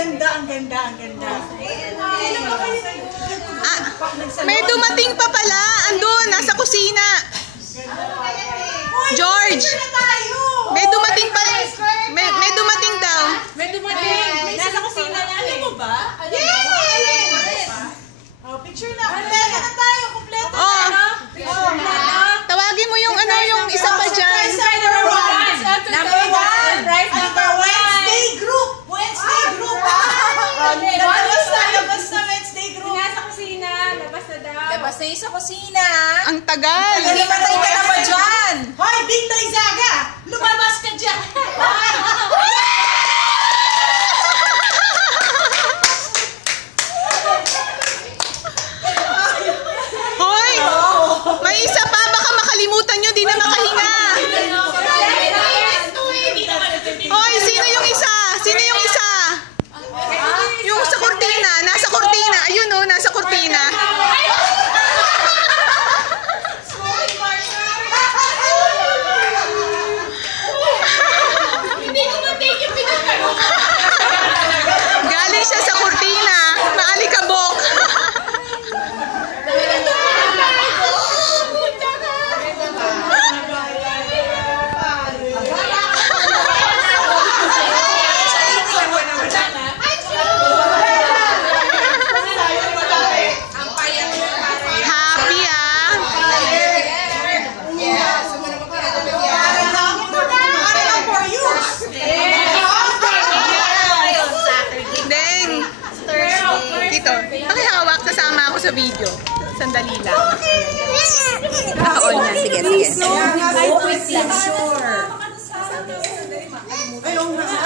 ganda, ang ganda, ang ganda. May dumating pa pala. Andun, nasa kusina. George! May dumating pa. May dumating daw. May dumating. Nasa kusina niya. Alam mo ba? Yes! Oh, picture na. Kompleto na tayo. Kompleto na. Tawagin mo yung ano, yung isa pa dyan. Number one. Wednesday group. Wednesday group, ha? Labas na Wednesday group. Nasa kusina, labas na daw. Labas na yung sa kusina. Ang tagal. Limatay ka na ba dyan? Hoy, Big Zaga! Lumabas ka dyan! Hoy! May isa pa. Baka makalimutan nyo. Di na makahinga. Hoy, sino yung isa? Sino yung isa? Yung sa kurtina. Nasa kurtina. Ayun o, nasa kurtina. Galing siya sa kurtina. Maalikabok. Happy ah. Deng. Dito. Pakihawak. Kasama ako sa video. Sandali lang. Naka-on na. Sige, sige. I'm pretty sure. Ayun nga.